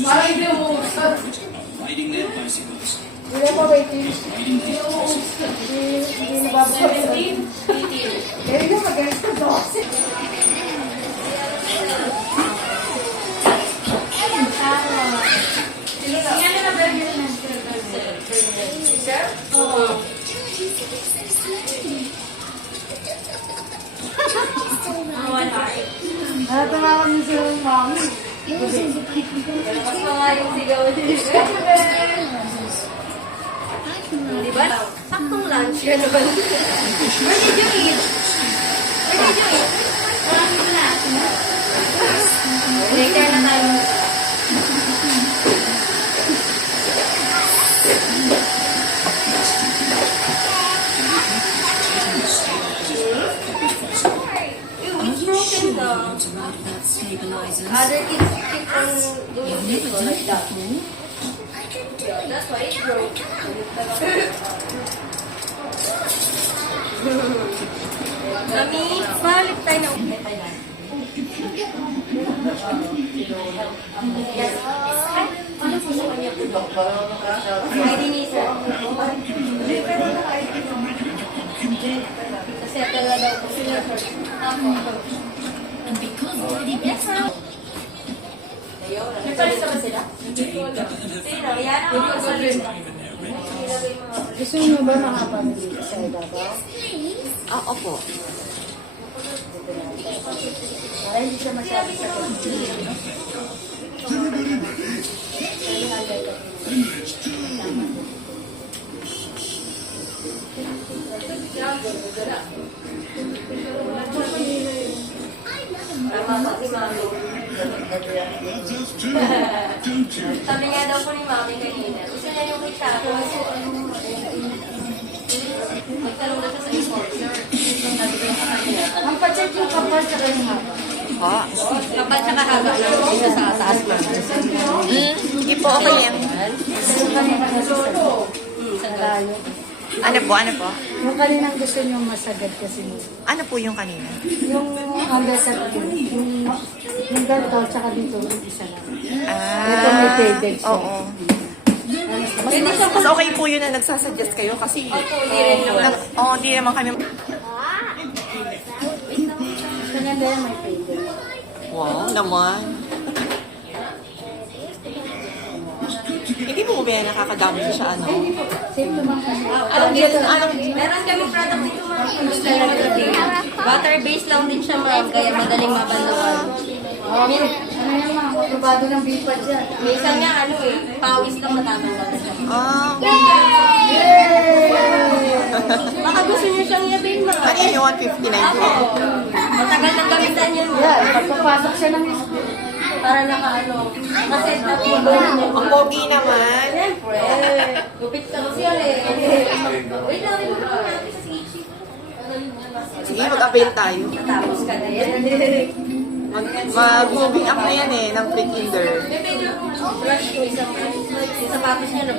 Parang hindi mo riding their bicycles. Wala pa waiting. Hindi nababasa. 17, 18. Kaya nga magaling sa 12. Yan na ba yun? Sir? Oo. Natatawa niyo sila ng mami. Mas mga yung sigaw din. Diba? Saktong lunch. Gano'n ba? Where did you eat? Where did you eat? Marami na. Later na tayo. It's broken though. Other kids keep on doing this like that. Yeah, that's why it broke. Kami, balik tayo na ulit. Yes. Ano po sa kanya po? Ay, Denise. Kasi talaga daw po sila. Ako. Yes, ma'am. Nagpalis na ba sila? Sino? Yan ang mga salit. Gusto niyo ba mga pamilya sa ibabaw? Opo. Para hindi siya masabi sa Sabi nga daw po ni Mami kanina, gusto niya yung may tato. Nagtanong na siya sa sponsor. Sabi ko sa kanya. ang pacheck yung kapal sa kanya. Kapag siya kahaba lang siya sa taas na. Hindi po, okay yan. Yung kanina kasi sa layo. Ano po? Yung kaninang gusto niyo masagad kasi mo. Ano po yung kanina? Yung hanggang sa yung ganito, tsaka dito, yung isa lang. Ito may faded siya. Oo. Mas okay po yun na nagsasuggest kayo kasi hindi naman kami. Kanya yan may faded. Wow, naman. Hindi po ba yan nakakagamit siya ano? Safe naman kasi. Meron kami product dito mga water-based lang din siya ma'am, kaya madaling mabandawan. Ano yan mga kapabado ng bipad dyan. Minsan nga pawis lang matatanggal na siya. Baka gusto niyo siyang yatin ma'am. Ano yun yung 159 po? Matagal nang gamitan yun. Yan, pagpapasok siya ng school. Para kasi natin Ang pogi naman. Siyempre. Gupit ka kasi yan eh. Wait lang, rin mo natin sa CHC. Sige, mag-avail tayo. Natapos ka na yan. Mag-moving up na yan ng pre-kinder. May medyo brush ko isang sapatos niya na